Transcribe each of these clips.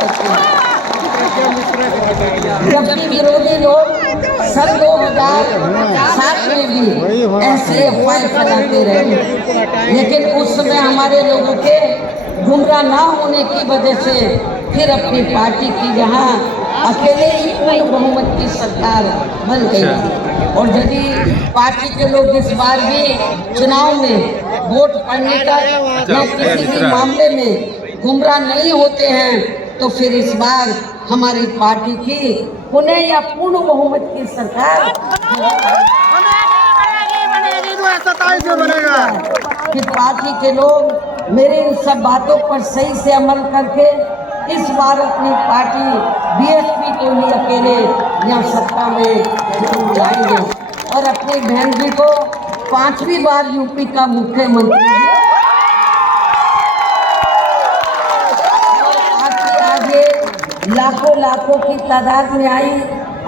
सकते हैं। जबकि विरोधी लोग सन 2007 में भी ऐसे अफवाह फैलाते रहे, लेकिन उस समय हमारे लोगों के गुमराह ना होने की वजह से फिर अपनी पार्टी की यहाँ अकेले ही पूर्ण बहुमत की सरकार बन गई थी। और यदि पार्टी के लोग इस बार भी चुनाव में वोट पड़ने का या किसी भी मामले में गुमराह नहीं होते हैं तो फिर इस बार हमारी पार्टी की पुनः या पूर्ण बहुमत की सरकार बनेगा। कि पार्टी के लोग मेरे इन सब बातों पर सही से अमल करके इस बार अपनी पार्टी बीएसपी को ही अकेले यहाँ सत्ता में जरूर लाएंगे और अपनी बहन जी को 5वीं बार यूपी का मुख्यमंत्री आगे लाखों की तादाद में आई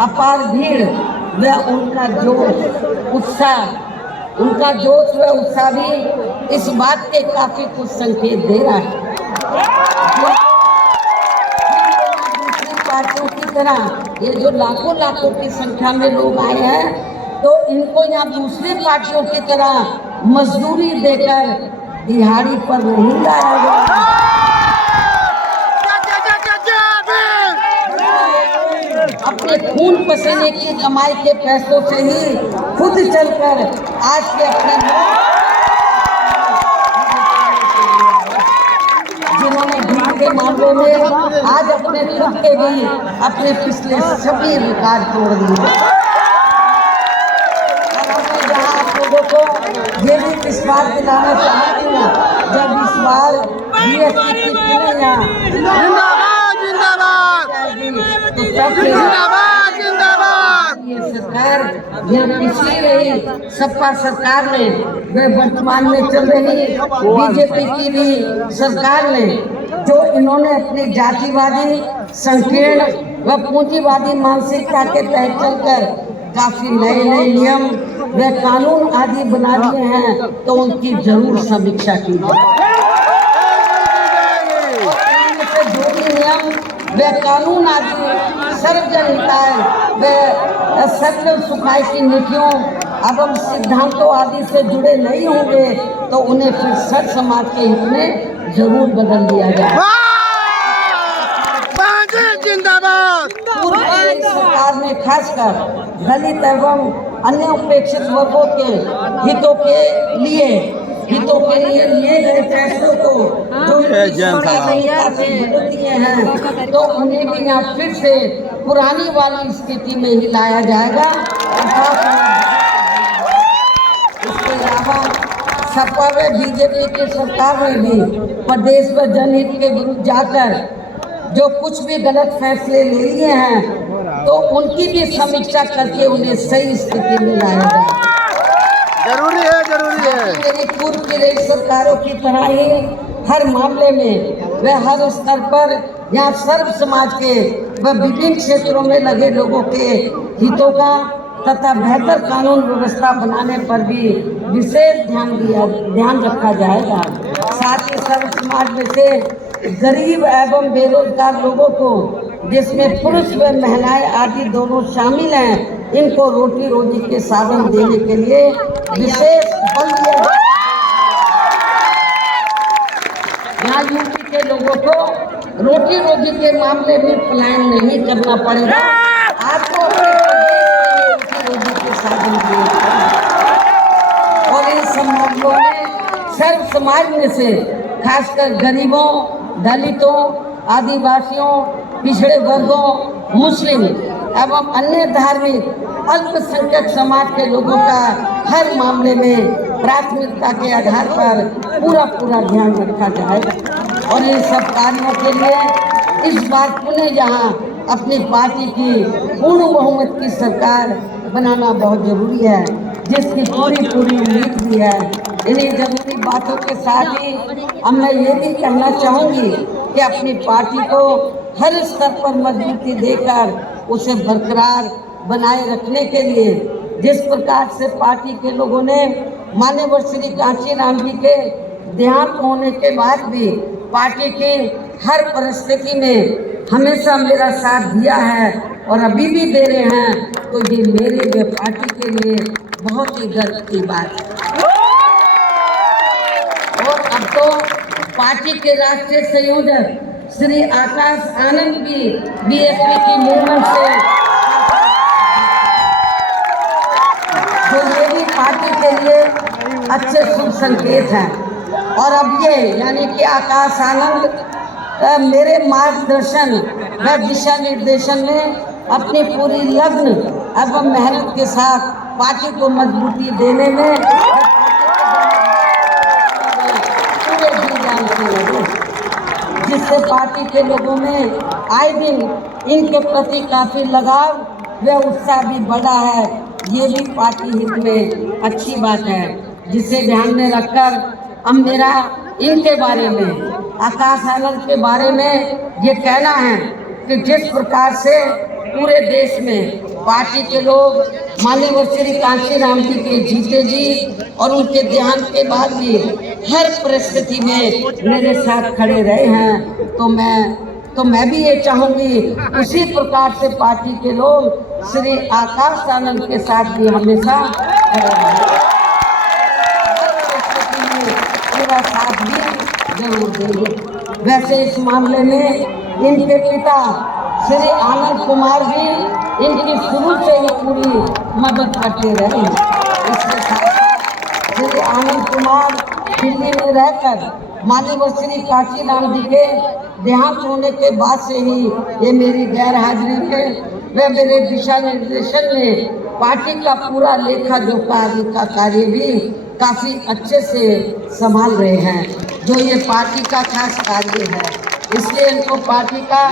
अपार भीड़ व उनका जोश व उत्साह भी इस बात के काफी कुछ संकेत दे रहा है। दूसरी पार्टियों की तरह ये जो लाखों की संख्या में लोग आए हैं तो इनको यहाँ दूसरी पार्टियों की तरह मजदूरी देकर दिहाड़ी पर नहीं लाया गया। अपने खून पसीने की कमाई के पैसों से ही खुद चलकर आज के अपने जिन्होंने भीड़ के मामले में आज अपने खुद के भी अपने पिछले सभी रिकॉर्ड तोड़ दिए। जहाँ आप लोगों को ये भी विश्वास दिलाना चाहती हूँ जब इस बार बीएसपी की ये सरकार यहाँ पिछली रही सपा सरकार ने वे वर्तमान में चल रही बीजेपी की भी सरकार ने जो इन्होंने अपनी जातिवादी संकीर्ण व पूंजीवादी मानसिकता के तहत चलकर काफी नए नियम व कानून आदि बना दिए हैं तो उनकी जरूर समीक्षा की जाए। जो भी नियम व कानून आदि सार्वजनिक हिताय व सर्वजन सुखाय की नीतियों एवं सिद्धांतों आदि से जुड़े नहीं होंगे तो उन्हें फिर सर समाज के हित में जरूर बदल दिया जाए। सरकार ने खासकर दलित एवं अन्य उपेक्षित वर्गों के हितों के लिए लिए गए फैसलों को जो दिए हैं तो उन्हें भी यहाँ फिर से पुरानी वाली स्थिति में ही लाया जाएगा। इसके अलावा सपा व बीजेपी की सरकार ने भी प्रदेश व जनहित के विरुद्ध जाकर जो कुछ भी गलत फैसले ले लिए हैं तो उनकी भी समीक्षा करके उन्हें सही स्थिति में लाया जाए। जरूरी है। मेरी पूर्व की रही सरकारों की तरह ही हर मामले में व हर स्तर पर यहाँ सर्व समाज के व विभिन्न क्षेत्रों में लगे लोगों के हितों का तथा बेहतर कानून व्यवस्था बनाने पर भी विशेष ध्यान रखा जाएगा। साथ ही सर्व समाज में से गरीब एवं बेरोजगार लोगों को जिसमें पुरुष व महिलाएं आदि दोनों शामिल हैं इनको रोटी रोजी के साधन देने के लिए विशेष बल दिया जाए। यहाँ यूपी के लोगों को रोटी रोजी के मामले में पलायन नहीं करना पड़ेगा। आपको रोटी रोजी के साधन दिए और इन सब मामलों में सर्व समाज में से खासकर गरीबों, दलितों, आदिवासियों, पिछड़े वर्गों, मुस्लिम एवं अन्य धार्मिक अल्पसंख्यक समाज के लोगों का हर मामले में प्राथमिकता के आधार पर पूरा ध्यान रखा जाएगा। और इन सब कार्यों के लिए इस बार पुनः यहाँ अपनी पार्टी की पूर्ण बहुमत की सरकार बनाना बहुत जरूरी है, जिसकी पूरी उम्मीद भी है। इन्हीं जरूरी बातों के साथ ही अब मैं ये भी कहना चाहूँगी कि अपनी पार्टी को हर स्तर पर मजबूती देकर उसे बरकरार बनाए रखने के लिए जिस प्रकार से पार्टी के लोगों ने माननीय श्री कांचीराम जी के देहांत होने के बाद भी पार्टी की हर परिस्थिति में हमेशा मेरा साथ दिया है और अभी भी दे रहे हैं, तो ये मेरे लिए पार्टी के लिए बहुत ही गर्व की बात है। और अब तो पार्टी के राष्ट्रीय संयोजक श्री आकाश आनंद भी बीएसपी की मूवमेंट से, तो ये भी पार्टी के लिए अच्छे शुभ संकेत हैं। और अब ये यानी कि आकाश आनंद मेरे मार्गदर्शन व दिशा निर्देशन में अपनी पूरी लगन एवं मेहनत के साथ पार्टी को मजबूती देने में पूरे जी जान से लगे, जिससे पार्टी के लोगों में आए दिन इनके प्रति काफ़ी लगाव व उत्साह भी बढ़ा है। ये भी पार्टी हित में अच्छी बात है, जिसे ध्यान में रखकर अब मेरा इनके बारे में, आकाश आनंद के बारे में ये कहना है कि जिस प्रकार से पूरे देश में पार्टी के लोग माननीय श्री कांशीराम जी के जीते जी और उनके देहांत के बाद भी हर परिस्थिति में मेरे साथ खड़े रहे हैं, तो मैं भी ये चाहूँगी उसी प्रकार से पार्टी के लोग श्री आकाश आनंद के साथ भी हमेशा खड़े रहें, पूरा साथ भी जरूर देंगे। वैसे इस मामले में इनके पिता श्री आनंद कुमार भी इनकी शुरू से ही पूरी मदद करते रहे। इसके साथ श्री आनंद कुमार दिल्ली में रहकर माननीय श्री कांशीराम जी के देहांत होने के बाद से ही ये मेरी गैर हाजिरी में वे मेरे दिशा निर्देशन में पार्टी का पूरा लेखा जोखा आदि का कार्य भी काफ़ी अच्छे से संभाल रहे हैं, जो ये पार्टी का खास कार्य है। इसलिए इनको पार्टी का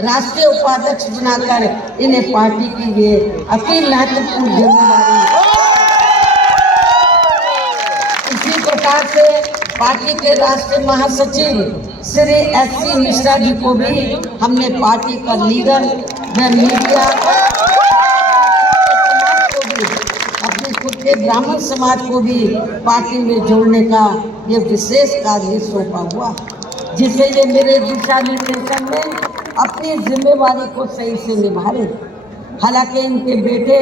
राष्ट्रीय उपाध्यक्ष बनाकर इन्हें पार्टी की ये अति महत्वपूर्ण जिम्मेदारी। इसी प्रकार से पार्टी के राष्ट्रीय महासचिव श्री एस.सी. मिश्रा जी को भी हमने पार्टी का लीडर व मीडिया अपने खुद के ब्राह्मण समाज को भी पार्टी में जोड़ने का ये विशेष कार्य सौंपा हुआ, जिससे ये मेरे दिशा निर्देशन में अपनी जिम्मेवारी को सही से निभा रहे। हालांकि इनके बेटे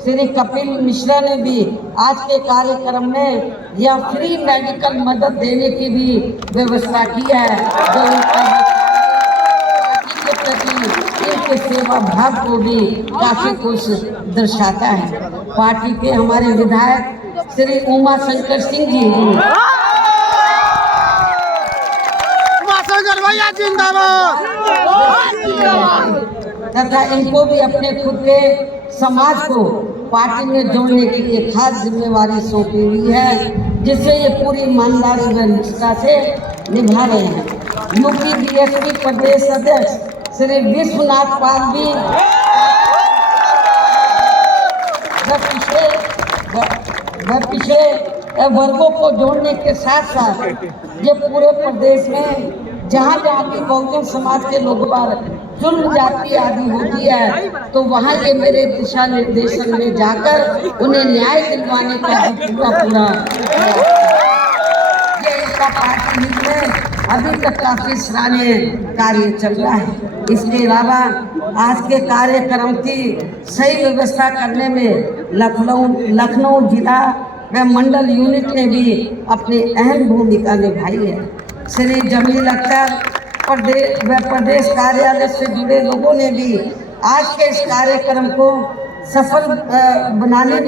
श्री कपिल मिश्रा ने भी आज के कार्यक्रम में यह फ्री मेडिकल मदद देने की भी व्यवस्था की है, जो के प्रति इनके सेवा भाव को भी काफी कुछ दर्शाता है। पार्टी के हमारे विधायक श्री उमा शंकर सिंह जी तथा इनको भी अपने खुद के समाज को पार्टी में जोड़ने के लिए खास जिम्मेवारी सौंपी हुई है, जिससे ये पूरी ईमानदारी व निष्ठा से निभा रहे हैं। यूपी बीएसपी प्रदेश अध्यक्ष श्री विश्वनाथ पाल भी पिछड़े वर्गों को जोड़ने के साथ साथ ये पूरे प्रदेश में जहाँ जहाँ भी बहुजन समाज के लोगों पर जुल्म जाति आदि होती है, तो वहाँ ये मेरे दिशा निर्देशन में जाकर उन्हें न्याय दिलवाने का पूरा ये इसका पार्टी में अभी तक काफी सराहनीय कार्य चल रहा है। इसके अलावा आज के कार्यक्रम की सही व्यवस्था करने में लखनऊ जिला व मंडल यूनिट ने भी अपनी अहम भूमिका निभाई है। श्री जमील अख्तर प्रदेश कार्यालय से जुड़े लोगों ने भी आज के इस कार्यक्रम को सफल बनवाने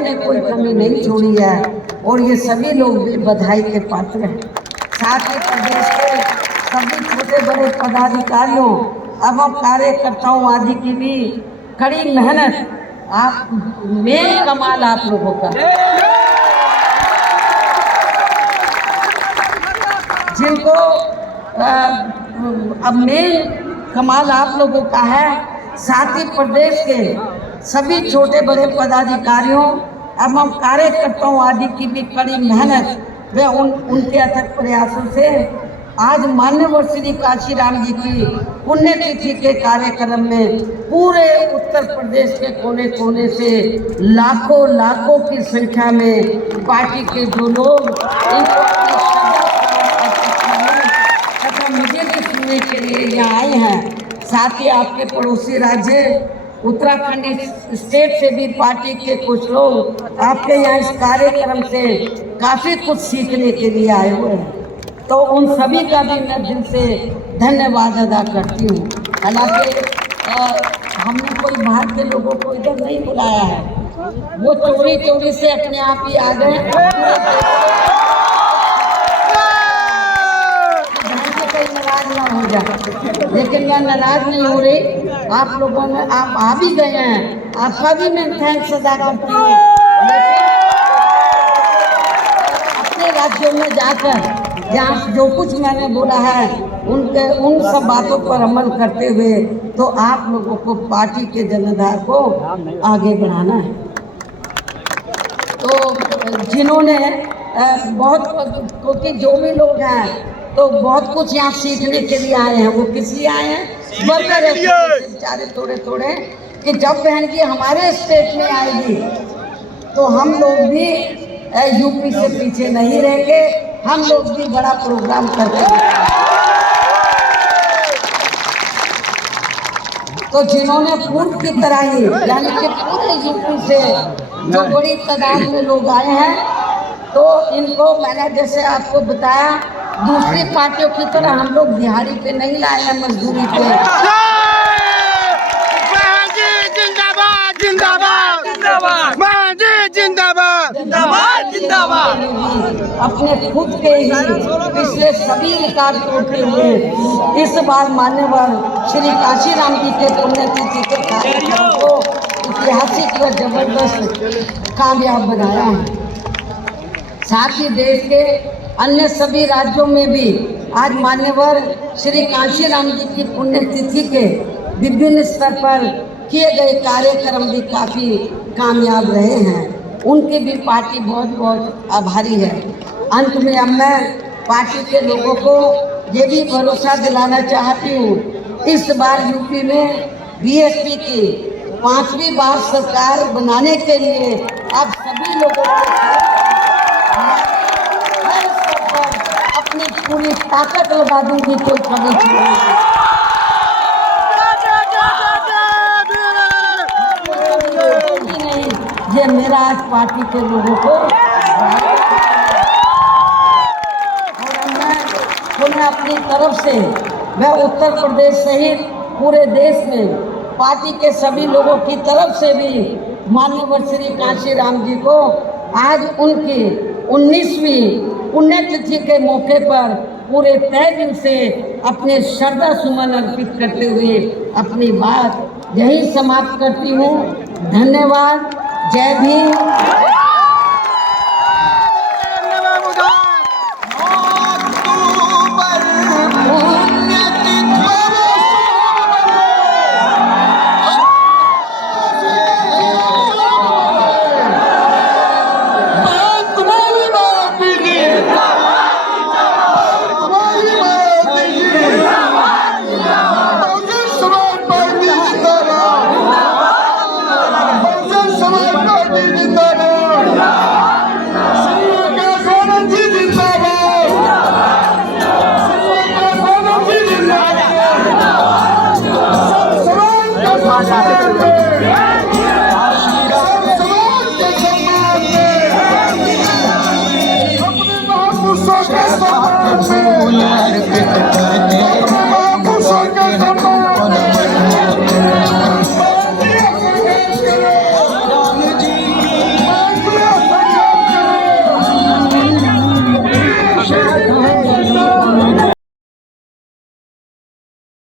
में कोई कमी नहीं छोड़ी है, और ये सभी लोग भी बधाई के पात्र हैं। साथ ही प्रदेश के सभी छोटे बड़े पदाधिकारियों एवं कार्यकर्ताओं आदि की भी कड़ी मेहनत, आप मेन कमाल आप लोगों का, जिनको अब मेन कमाल आप लोगों का है। साथ ही प्रदेश के सभी छोटे बड़े पदाधिकारियों एवं कार्यकर्ताओं आदि की भी कड़ी मेहनत व उनके अथक प्रयासों से आज माननीय श्री कांशीराम जी की पुण्यतिथि के कार्यक्रम में पूरे उत्तर प्रदेश के कोने कोने से लाखों की संख्या में पार्टी के जो लोग मुझे करने के लिए यहाँ आए हैं। साथ ही आपके पड़ोसी राज्य उत्तराखंड स्टेट से भी पार्टी के कुछ लोग आपके यहाँ इस कार्यक्रम से काफ़ी कुछ सीखने के लिए आए हुए हैं। तो उन सभी का भी मैं दिल से धन्यवाद अदा करती हूँ। हालांकि हमने कोई बाहर के लोगों को इधर नहीं बुलाया है, वो चोरी चोरी से अपने आप ही आ गए। कोई नाराज ना हो जाए, लेकिन मैं नाराज नहीं हो रही। आप लोगों ने आप आ भी गए हैं, आपका भी मैं थैंक्स अदा करती हूँ। अपने राज्यों में जाकर जहाँ जो कुछ मैंने बोला है उन सब बातों पर अमल करते हुए तो आप लोगों को पार्टी के जनाधार को आगे बढ़ाना है। तो जिन्होंने बहुत, क्योंकि जो भी लोग हैं तो बहुत कुछ यहाँ सीखने के लिए आए हैं। वो किस लिए आए हैं? वर्कर है बेचारे थोड़े थोड़े, कि जब बहन जी हमारे स्टेट में आएगी तो हम लोग भी यूपी से पीछे नहीं रहेंगे, हम लोग भी बड़ा प्रोग्राम करके। तो जिन्होंने पूर्व की तरह ही यानी कि पूरे यूपी से जो बड़ी तादाद में लोग आए हैं, तो इनको मैंने जैसे आपको बताया, दूसरी पार्टियों की तरह हम लोग दिहाड़ी पे नहीं लाए हैं, मजदूरी पे। जिंदाबाद जिंदाबाद जिंदाबाद जिंदाबाद जिंदाबाद जिंदाबाद। अपने खुद के ही पिछले सभी रिकॉर्ड तोड़ते हुए इस बार मान्यवर श्री काशीराम जी के पुण्यतिथि के कार्यक्रम को ऐतिहासिक व जबरदस्त कामयाब बनाया है। साथ ही देश के अन्य सभी राज्यों में भी आज मान्यवर श्री काशीराम जी की पुण्यतिथि के विभिन्न स्तर पर किए गए कार्यक्रम भी काफ़ी कामयाब रहे हैं। उनकी भी पार्टी बहुत बहुत आभारी है। अंत में अब मैं पार्टी के लोगों को ये भी भरोसा दिलाना चाहती हूँ, इस बार यूपी में बीएसपी की 5वीं बार सरकार बनाने के लिए अब सभी लोगों को हर स्तर पर अपनी पूरी ताकत लगा दूंगी, कोई कमी नहीं। ये मेरा आज पार्टी के लोगों को और मैं अपनी तरफ से मैं उत्तर प्रदेश सहित पूरे देश में पार्टी के सभी लोगों की तरफ से भी माननीय श्री काशीराम जी को आज उनकी 19वीं पुण्यतिथि के मौके पर पूरे तय दिल से अपने श्रद्धा सुमन अर्पित करते हुए अपनी बात यही समाप्त करती हूँ। धन्यवाद। जय भीम।